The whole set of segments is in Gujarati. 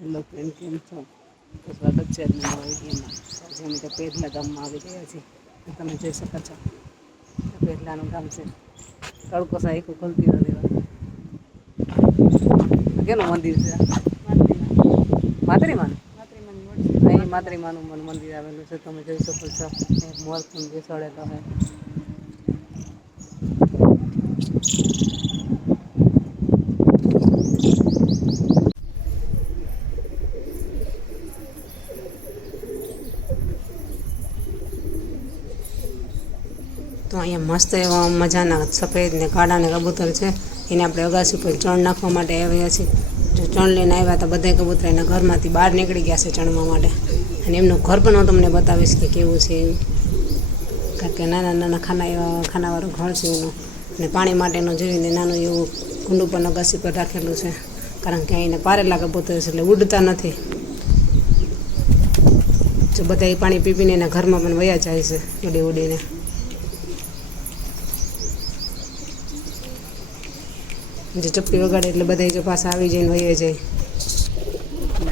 હેલો ફ્રેન્ડ કેમ છો? તો સ્વાગત છે આજના નવા વિડીયોમાં. આજે અમે તો પેટલા ગામમાં આવી ગયા છીએ તમે જોઈ શકો છો. આ પેટલાનું ગામ છે. તડકો સાહેબ ખોલતી નથી દેવા કેનું મંદિર છે? માતરીમાન? અહીં માતરીમાનું મન મંદિર આવેલું છે. તમે જોઈ શકો છો. એક મોર પણ બેસાડેલો છે. તો અહીંયા મસ્ત એવા મજાના સફેદ ને કાળા ને કબૂતર છે. એને આપણે અગાસી ઉપર ચણ નાખવા માટે આવ્યા છીએ. જો ચણ લઈને આવ્યા હતા બધા કબૂતર એના ઘરમાંથી બહાર નીકળી ગયા છે ચણવા માટે. અને એમનું ઘર પણ હું તમને બતાવીશ કે કેવું છે એવું કારણ કે નાના નાના ખાના એવા ખાનાવાળું ઘર છે એનું. અને પાણી માટેનું જોઈને નાનું એવું કુંડું પણ અગાસી પર રાખેલું છે. કારણ કે અહીંને પારેલા કબૂતર છે એટલે ઉડતા નથી. જો બધા પાણી પી પીને એના ઘરમાં પણ વયા જાય છે ઉડી ઉડીને. જે ચપ્પી વગાડે એટલે બધા જો પાછા આવી જઈને વહી જાય.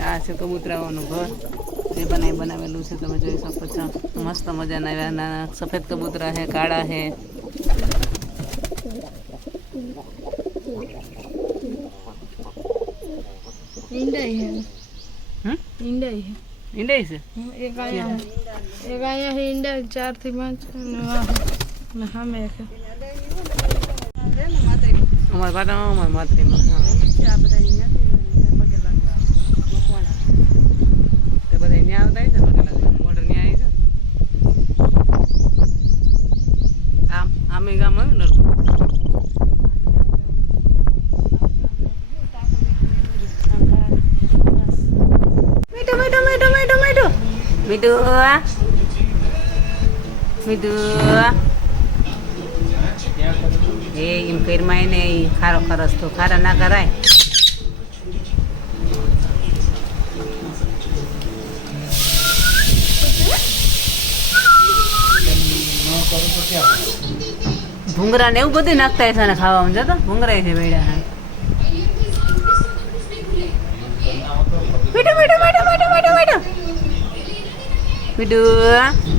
આ છે કબૂતરાઓનું ઘર. જે બનાવી બનાવેલું છે તમે જોઈ શકો છો. મસ્ત મજાના એવા નાના સફેદ કબૂતરા છે કાળા છે. ઈંડાઈ હે હમ? ઈંડાઈ હે ઈંડાઈ છે? એક આયા એક આયા હે ઈંડા ચારથી પાંચ અને આ ને સામે એક અમારા પાટામાં અમારા માતરીમાં હા તે બધા ન્યા આવતા હશે પગે લાગવાનું મોટર ન્યા આવી છે આમ આમે ગામ આવ્યું ને મીઠું મીઠું એ એમ ફેરમાં એને એ ખારો ખરસ તો ખારા ના કરાય. ભૂંગરા ને એવું બધું નાખતા હશે ને ખાવામાં, જતો? ભૂંગરા છે બેડા હા મીઠું મીઠું મીઠું મીઠું મીઠું મીઠું.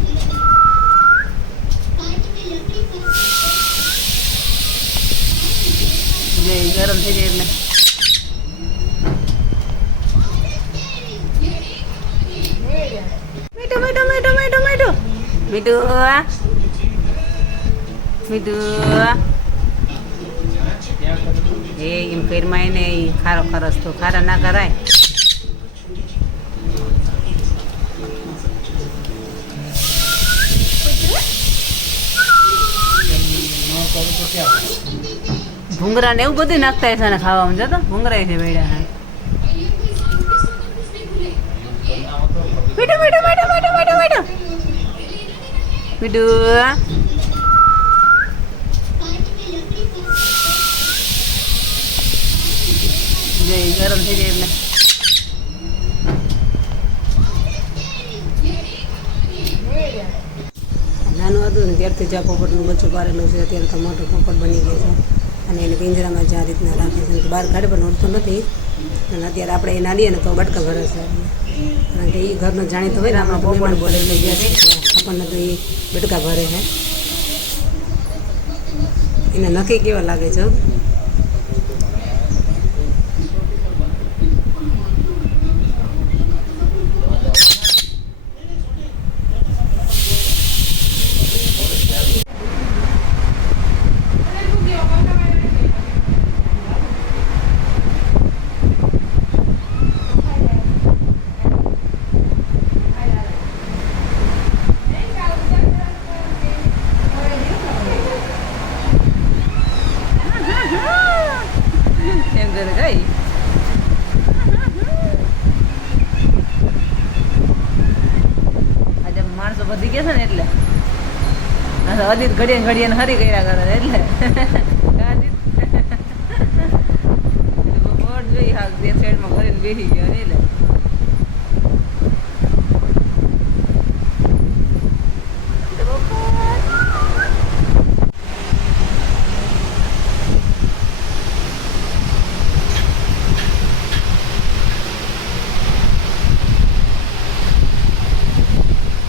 ગરમ થઈ જાય એટલે મીઠું મીઠું મીઠું મીઠું મીઠું મીઠું મીઠું એ એમ ફેરમાં એને ઈ ખારો ખરસ તો ખારા ના કરાય ભૂંગરા ને એવું બધું નાખતા હશે ને ખાવામાં. જતો ભૂંગરા છે વેડા મીઠું મીઠું મીઠું ગરમ થઈ જાય એમને નાનું હતું ને ત્યારથી જ આ પોપટનું બચ્ચું પારેલું છે. અત્યારે તો મોટું પોપટ બની ગયું છે. અને એને પિંજરામાં જ આ રીતના રાખે છે કે બહાર કાઢે પણ ઉડતો નથી. અને અત્યારે આપણે એ નાડીએ ને તો બટકા ભરે છે. કારણ કે એ ઘરનો જાણીતો હોય ને, આપણા તો મહેમાન બોલે લઈ ગયા છે, આપણને તો એ બટકા ભરે છે. એને નક્કી કેવા લાગે છે હો. એમ કરે કઈ આજે ગયા છે ને એટલે? અદિત ઘડીએ ઘડીએ હરી ગયા કરે એટલે અદિત બોટ જોઈ હા બે સાઈડમાં ભરીને બેસી ગયો ને એટલે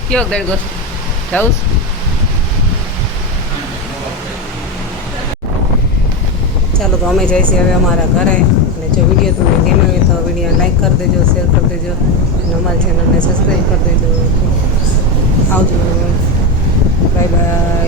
કયો ગળગો જાઉં ચાલો, તો અમે જઈશું હવે અમારા ઘરે. અને જો વીડિયો તમને ગમે હોય તો વીડિયો લાઈક કરી દેજો શેર કરી દેજો. અને અમારી ચેનલને સબસ્ક્રાઈબ કરી દેજો. આવજો. Bye bye